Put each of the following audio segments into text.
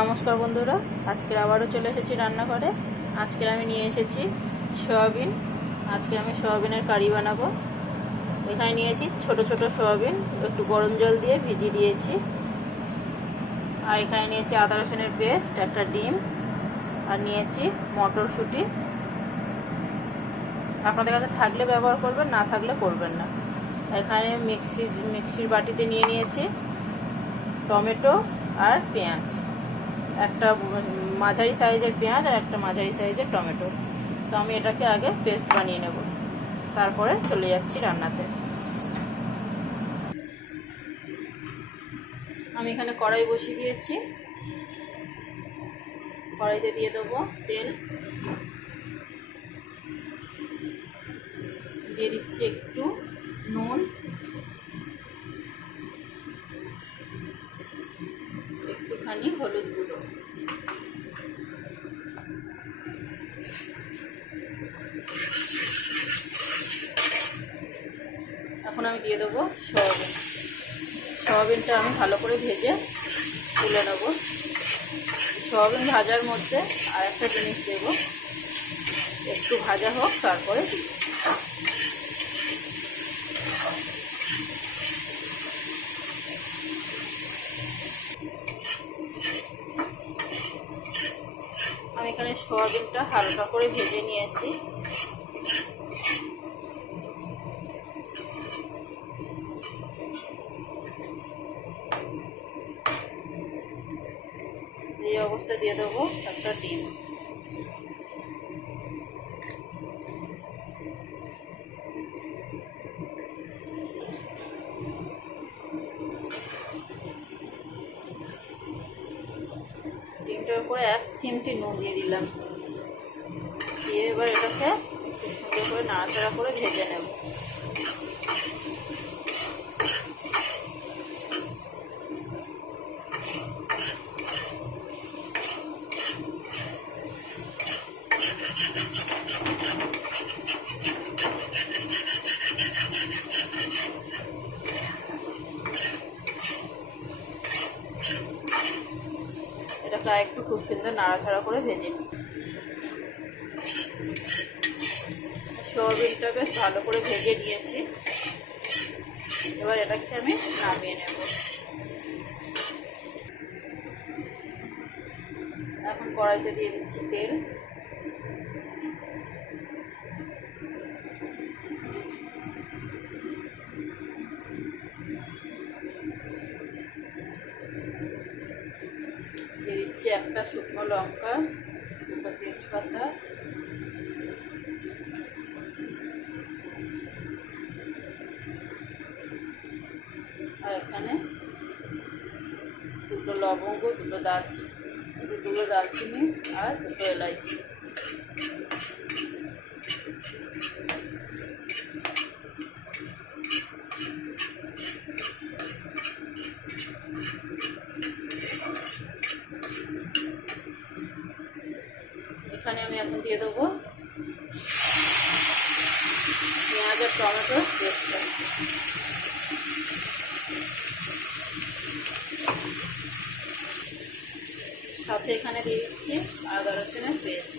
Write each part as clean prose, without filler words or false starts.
নমস্কার বন্ধুরা, আজকে আবারও চলে এসেছি রান্নাঘরে। আজকে আমি নিয়ে এসেছি সয়াবিন। আজকে আমি সয়াবিনের কারি বানাবো। এখানে নিয়েছি ছোট ছোট সয়াবিন, একটু গরম জল দিয়ে ভিজিয়ে দিয়েছি। আর এখানে নিয়েছি আদা রসুনের পেস্ট, একটা ডিম, আর নিয়েছি মটরশুঁটি। আপনাদের কাছে থাকলে ব্যবহার করবেন, না থাকলে করবেন না। এখানে মিক্সির বাটিতে নিয়ে নিয়েছি টমেটো আর পেঁয়াজ, একটা মাঝারি সাইজের পেঁয়াজ আর একটা মাঝারি সাইজের টমেটো। তো আমি এটাকে আগে পেস্ট বানিয়ে নেব, তারপরে চলে যাচ্ছি রান্নাতে। আমি এখানে কড়াই বসিয়ে দিয়েছি। কড়াইতে দিয়ে দেবো তেল, দিয়ে দিচ্ছি একটু নুন, একটুখানি হলুদ গুঁড়ো। এখন আমি দিয়ে দেবো সয়াবিন। সয়াবিনটা আমি ভালো করে ভেজে তুলে নেব। সয়াবিন ভাজার মধ্যে আর একটা জিনিস দেবো, একটু ভাজা হোক তারপরে দিচ্ছি। আমি এখানে সয়াবিনটা হালকা করে ভেজে নিয়েছি। এই অবস্থা দিয়ে দেবো একটা ডিম। ডিমটার উপরে 1 চিমটি নুন দিয়ে দিলাম। দিয়ে এবার এটাকে খুব সুন্দর করে নাড়াচাড়া করে ভেজে নেব। এটাকে একটু খুব সুন্দর নাড়াচাড়া করে ভেজে নিই। সয়াবিনটা বেশ ভালো করে ভেজে নিয়েছি। এবার এটাকে আমি নামিয়ে নেব। এখন কড়াইতে দিয়ে দিচ্ছি তেল। দিয়ে দিচ্ছি একটা শুকনো লঙ্কা, দুটো তেজপাতা, আর এখানে দুটো লবঙ্গ, দুটো দারচিনি আর দুটো এলাইচি। এখানে আমি এখন দিয়ে দেবো পেঁয়াজ আর টমেটোর পেস্টটা। সাথে এখানে দিয়ে দিচ্ছি আদা রসুনের পেস্ট।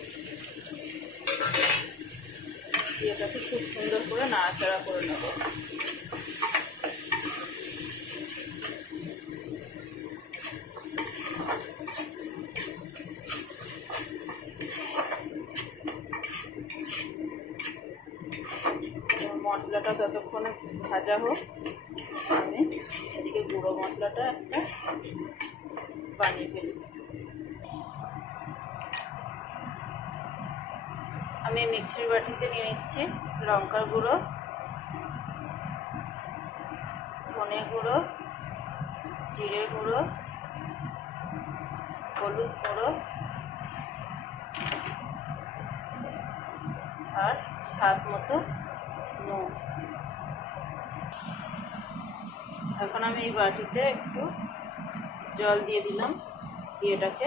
দিয়ে এটাকে খুব সুন্দর করে নাড়াচাড়া করে নেব। মশলাটা ততক্ষণে ভাজা হোক, আমি এদিকে গুঁড়ো মশলাটা একটা বানিয়ে ফেলি। আমি মিক্সির বাটিতে নিয়ে নিচ্ছি লঙ্কার গুঁড়ো, ধনে গুঁড়ো, জিরে গুঁড়ো, হলুদ গুঁড়ো আর স্বাদ মতো নুন। এখন আমি এই বাটিতে একটু জল দিয়ে দিলাম, দিয়ে এটাকে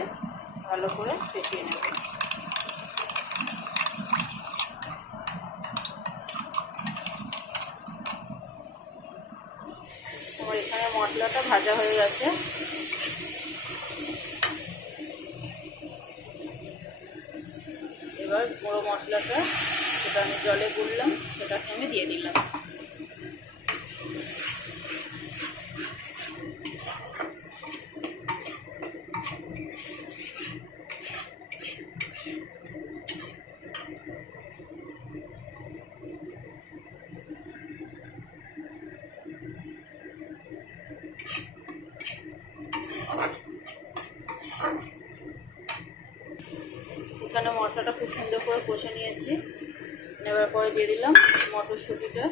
ভালো করে ফেটিয়ে নেব। আমার এখানে মশলাটা ভাজা হয়ে গেছে। এবার গুঁড়ো মশলাটা সেটা আমি জলে গুললাম, সেটাকে আমি দিয়ে দিলাম। এখানে মশলাটা খুব সুন্দর করে কষে নিয়েছি। নেবার পরে দিয়ে দিলাম মটরশুঁটিটা।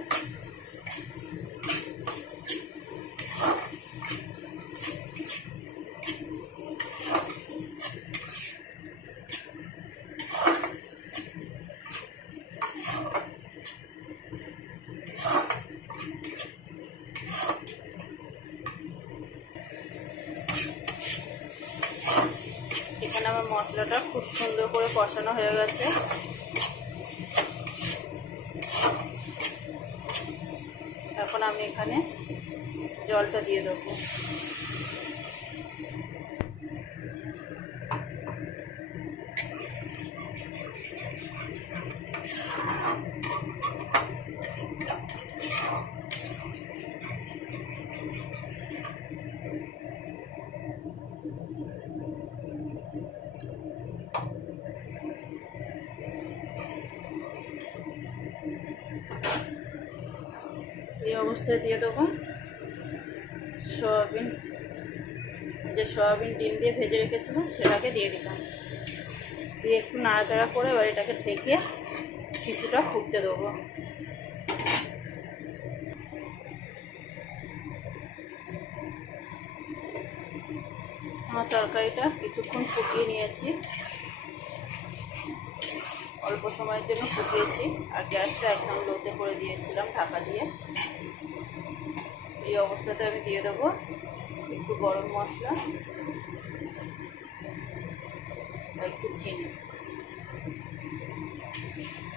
এখানে আমার মশলাটা খুব সুন্দর করে কষানো হয়ে গেছে। এখন আমি এখানে জলটা দিয়ে দেবো। এই অবস্থায় দিয়ে দেবো সয়াবিন, যে সয়াবিন ডিম দিয়ে ভেজে রেখেছিলাম সেটাকে দিয়ে দিলাম। দিয়ে একটু নাড়াচাড়া করে এবার এটাকে ঢেকে কিছুটা ফুটতে দেবো। আমার তরকারিটা কিছুক্ষণ ফুটিয়ে নিয়েছি, অল্প সময়ের জন্য ফুটিয়েছি, আর গ্যাসটা একদম লোতে করে দিয়েছিলাম ঢাকা দিয়ে। এই অবস্থাতে আমি দিয়ে দেবো একটু গরম মশলা, একটু চিনি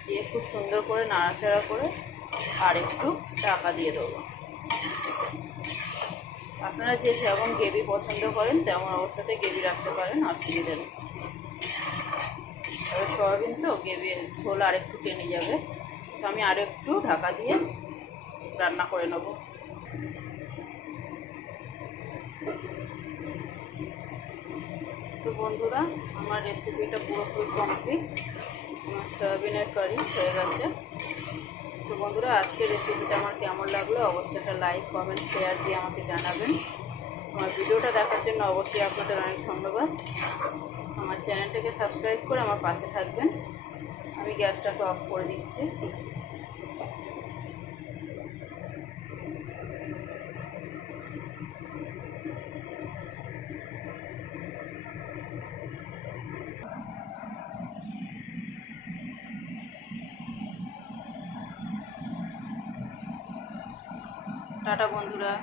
দিয়ে খুব সুন্দর করে নাড়াচাড়া করে আর একটু ঢাকা দিয়ে দেবো। আপনারা যে যেমন গ্রেভি পছন্দ করেন তেমন অবস্থাতে গ্রেভি রাখতে পারেন, অসুবিধা নেই। এবার সয়াবিন তো গ্রেভির ঝোল আর একটু টেনে যাবে, তো আমি আর একটু ঢাকা দিয়ে রান্না করে নেব। তো বন্ধুরা, আমার রেসিপিটা পুরোপুরি কমপ্লিট। আমার সয়াবিনের কারি হয়ে গেছে। তো বন্ধুরা, আজকের রেসিপিটা আমার কেমন লাগলো অবশ্যই একটা লাইক, কমেন্ট, শেয়ার দিয়ে আমাকে জানাবেন। আমার ভিডিওটা দেখার জন্য অবশ্যই আপনাদের অনেক ধন্যবাদ। আমার চ্যানেলটাকে সাবস্ক্রাইব করে আমার পাশে থাকবেন। আমি গ্যাসটাকে অফ করে দিচ্ছি। টাটা বন্ধুরা।